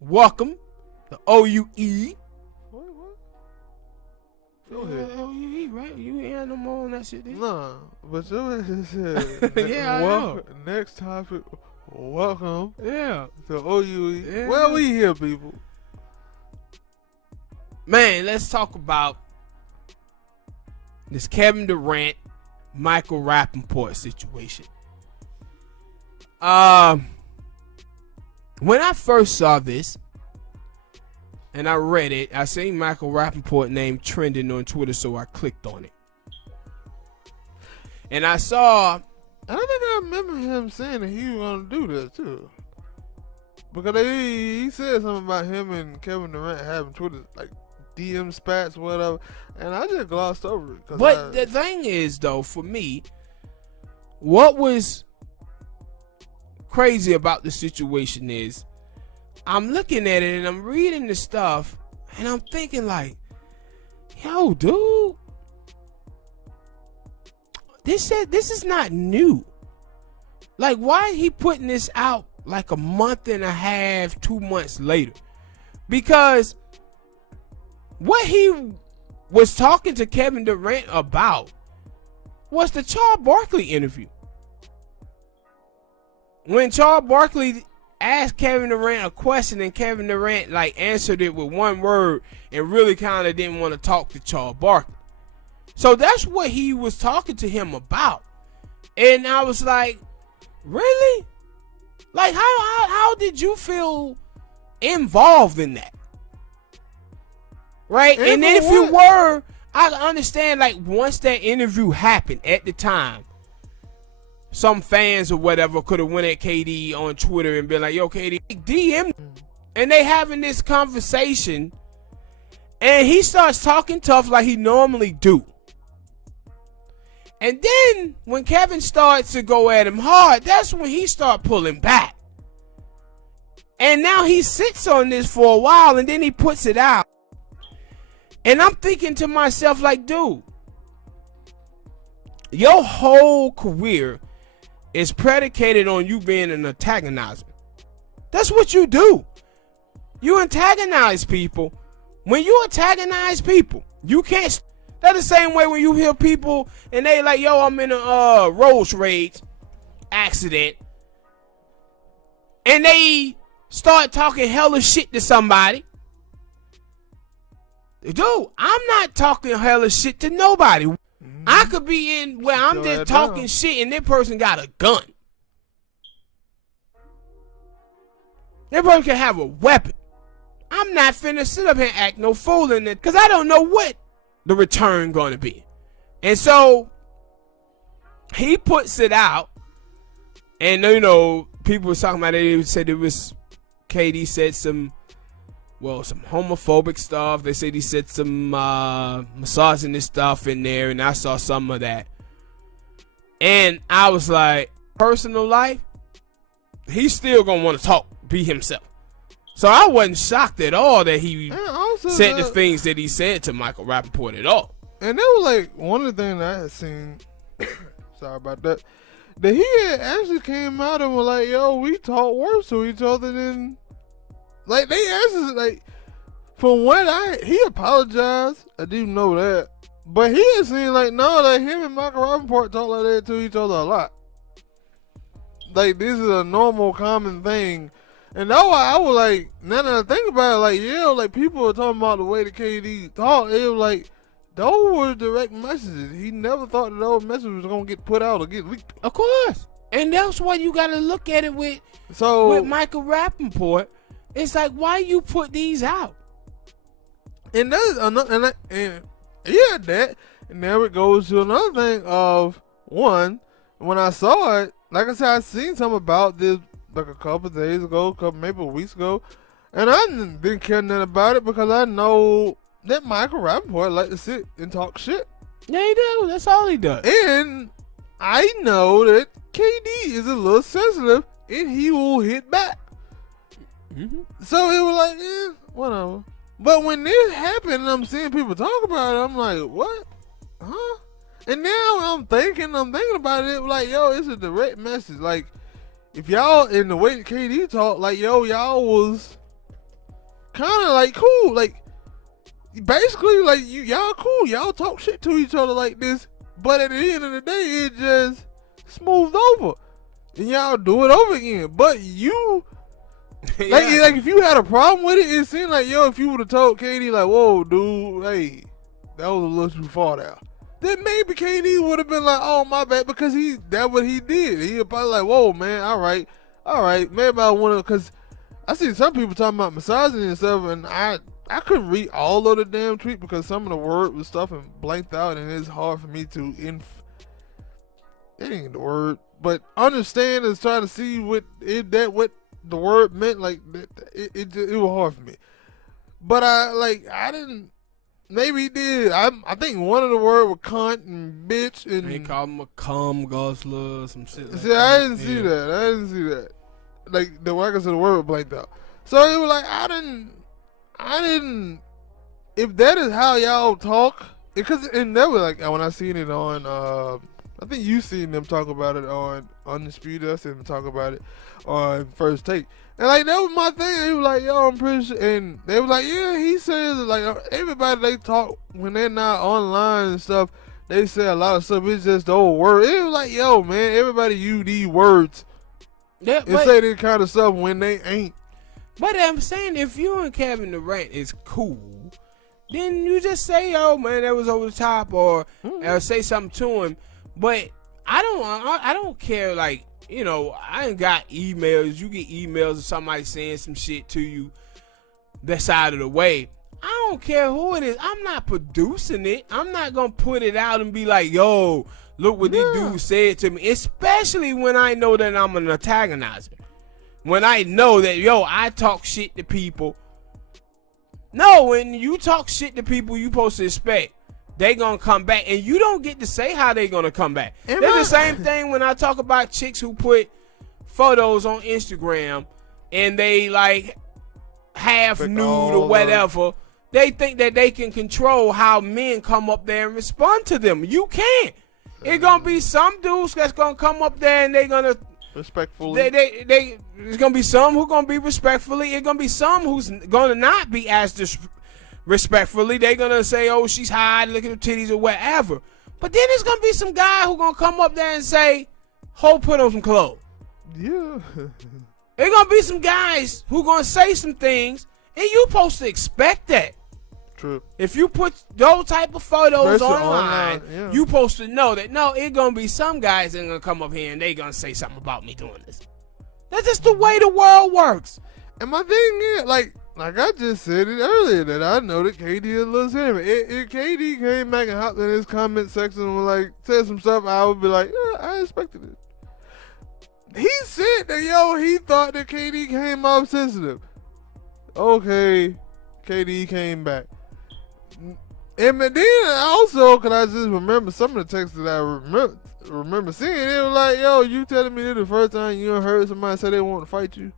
welcome the OUE. What? Go ahead. OUE, right? You ain't no more on that shit, did you? Nah, but somebody just said, Yeah, I know. Next topic, welcome Yeah. to OUE. Yeah. Well, we here, people. Man, let's talk about this Kevin Durant, Michael Rapaport situation. When I first saw this and I read it, I seen Michael Rapaport name trending on Twitter, so I clicked on it. And I saw, I don't think I remember him saying that he was gonna do that too, because he said something about him and Kevin Durant having Twitter like DM spats, whatever, and I just glossed over it. But the thing is, though, for me, what was crazy about the situation is I'm looking at it and I'm reading the stuff and I'm thinking like, yo, dude, this is not new. Like, why he putting this out like a month and a half, 2 months later? Because what he was talking to Kevin Durant about was the Charles Barkley interview. When Charles Barkley asked Kevin Durant a question and Kevin Durant like answered it with one word and really kind of didn't want to talk to Charles Barkley. So that's what he was talking to him about. And I was like, really? Like, how did you feel involved in that? Right? And then if you were, I understand, like, once that interview happened at the time, some fans or whatever could have went at KD on Twitter and been like, yo, KD, DM. And they having this conversation and he starts talking tough like he normally do. And then when Kevin starts to go at him hard, that's when he start pulling back. And now he sits on this for a while and then he puts it out. And I'm thinking to myself like, dude, your whole career is predicated on you being an antagonizer. That's what you do. You antagonize people. When you antagonize people, you can't. That's the same way when you hear people and they like, yo, I'm in a road rage accident. And they start talking hella shit to somebody. Dude, I'm not talking hella shit to nobody. I could be in where I'm just talking shit and that person got a gun. That person can have a weapon. I'm not finna sit up here and act no fool in it because I don't know what the return gonna be. And so he puts it out and you know, people were talking about it. They said it was KD said some homophobic stuff. They said he said some misogynist stuff in there, and I saw some of that. And I was like, personal life, he's still gonna want to talk, be himself. So I wasn't shocked at all that he said the things that he said to Michael Rapaport at all. And that was like one of the things I had seen. Sorry about that. That he had actually came out and was like, "Yo, we talk worse to each other than." Like, they answered, like, from what he apologized. I do know that. But he had seen, like, no, like, him and Michael Rapaport talk like that to each other a lot. Like, this is a normal, common thing. And that's why I was like, now that I think about it, like, yeah, like, people were talking about the way the KD talked. It was like, those were direct messages. He never thought that those messages was going to get put out or get leaked. Of course. And that's why you got to look at it with Michael Rapaport. It's like, why you put these out? And that's another, and yeah, that, and there it goes to another thing of one. When I saw it, like I said, I seen something about this like a couple of days ago, maybe weeks ago, and I didn't care nothing about it because I know that Michael Rapaport like to sit and talk shit. Yeah, he do. That's all he does. And I know that KD is a little sensitive, and he will hit back. Mm-hmm. So it was like, whatever. But when this happened and I'm seeing people talk about it, I'm like, what? Huh? And now I'm thinking about it, like, yo, it's a direct message. Like, if y'all, in the way that KD talk, like, yo, y'all was kind of like cool. Like, basically, like, y'all cool. Y'all talk shit to each other like this. But at the end of the day, it just smoothed over. And y'all do it over again. But you, like if you had a problem with it, it seemed like, yo, if you would have told KD, like, whoa, dude, hey, that was a little too far there. Then maybe KD would have been like, oh, my bad, because that's what he did. He probably like, whoa, man, all right, maybe I want to, because I see some people talking about misogyny and stuff, and I couldn't read all of the damn tweet because some of the word was stuff and blanked out, and it's hard for me to it ain't the word, but understand is trying to see what the word meant. Like it was hard for me. But I didn't. Maybe he did. I think one of the words was cunt and bitch, and he called him a cum guzzler or some shit. See, I didn't see that. Like the workers of the word was blanked out. So it was like I didn't. If that is how y'all talk, because and that was like when I seen it on. I think you seen them talk about it on Undisputed. I seen them talk about it on First Take. And like that was my thing. He was like, yo, I'm pretty sure. And they was like, yeah, he says like everybody they talk when they're not online and stuff. They say a lot of stuff. It's just the old word. It was like, yo, man, everybody use these words and say this kind of stuff when they ain't. But I'm saying if you and Kevin Durant is cool, then you just say, yo, man, that was over the top, or say something to him. But I don't care, like, you know, I ain't got emails. You get emails of somebody saying some shit to you that side of the way. I don't care who it is. I'm not producing it. I'm not going to put it out and be like, yo, look what this dude said to me. Especially when I know that I'm an antagonizer. When I know that, yo, I talk shit to people. No, when you talk shit to people, you supposed to expect they gonna come back, and you don't get to say how they gonna come back. It's the same thing when I talk about chicks who put photos on Instagram and they like half nude or whatever. They think that they can control how men come up there and respond to them. You can't. It's gonna be some dudes that's gonna come up there and they gonna respectfully. There's gonna be some who gonna be respectfully. It's gonna be some who's gonna not be as respectfully. They're gonna say, oh, she's hot, look at her titties or whatever. But then there's gonna be some guy who gonna come up there and say, ho, put on some clothes. Yeah. There's gonna be some guys who gonna say some things, and you supposed to expect that. True. If you put those type of photos especially online, yeah, you supposed to know that, no, it's gonna be some guys that are gonna come up here and they gonna say something about me doing this. That's just the way the world works. And my thing is, like I just said it earlier, that I know that KD is a little sentiment. If KD came back and hopped in his comment section and like said some stuff, I would be like, yeah, I expected it. He said that, yo, he thought that KD came off sensitive. Okay, KD came back. And then also, cause I just remember some of the texts that I remember seeing, it was like, yo, you telling me this the first time you heard somebody say they want to fight you?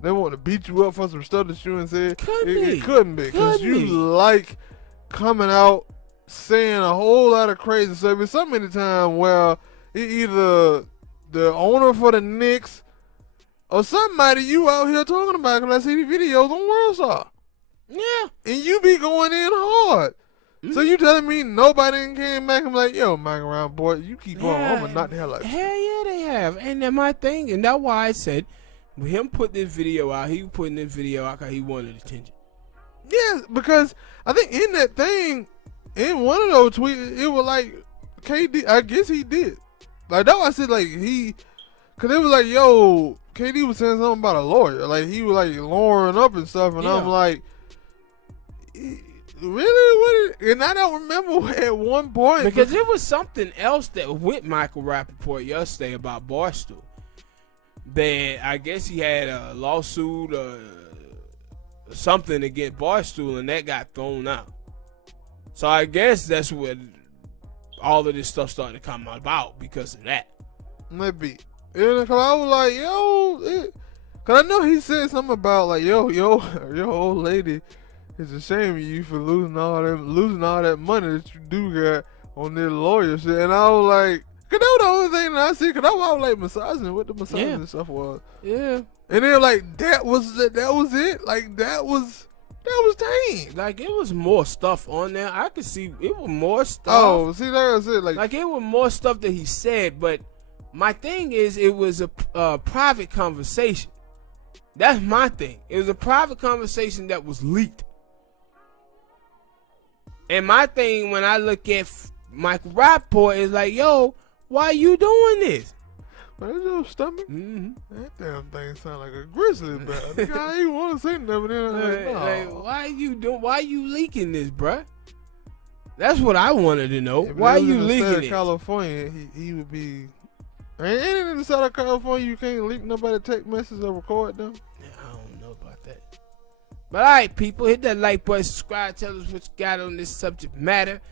They want to beat you up for some stuff that you ain't said. It couldn't be, because you like coming out saying a whole lot of crazy stuff. It's so many times where either the owner for the Knicks or somebody you out here talking about, because I see the videos on Worldstar. Yeah. And you be going in hard. Mm-hmm. So you telling me nobody came back and be like, yo, Mike around, boy, you keep going, I'm gonna knock the hell out of you. Hell yeah, they have. And then my thing, and that's why I said, with him put this video out, he was putting this video out because he wanted attention. Yeah, because I think in that thing, in one of those tweets, it was like KD, I guess he did. Like, that's why I said, like, because it was like, yo, KD was saying something about a lawyer. Like, he was like lawyering up and stuff, and I'm like, really? What? And I don't remember at one point. Because it was something else that with Michael Rapaport yesterday about Barstool. That I guess he had a lawsuit or something against Barstool, and that got thrown out. So I guess that's what all of this stuff started to come about because of that. Maybe. And cause I was like, yo, cause I know he said something about like, yo, your old lady. It's a shame of you for losing all that money that you do got on their lawyer shit. And I was like, cause that was the only thing that I see. Cause I was like massaging what the massaging stuff was. Yeah. And then like that was it. Like that was That was tame. Like, it was more stuff on there. I could see it was more stuff. Oh, see, that's it. Like it was more stuff that he said, but my thing is, it was a private conversation. That's my thing. It was a private conversation that was leaked. And my thing, when I look at Michael Rapaport, is like, yo, why you doing this? But that's your stomach. Mm-hmm. That damn thing sound like a grizzly bear. I ain't want to say nothing, but then I'm like, no. Like, why you leaking this, bruh? That's what I wanted to know. If Why it was you in the state leaking of it? California, he would be. Ain't it in the state of California you can't leak nobody text messages or record them? I don't know about that. But all right, people, hit that like button, subscribe, tell us what you got on this subject matter.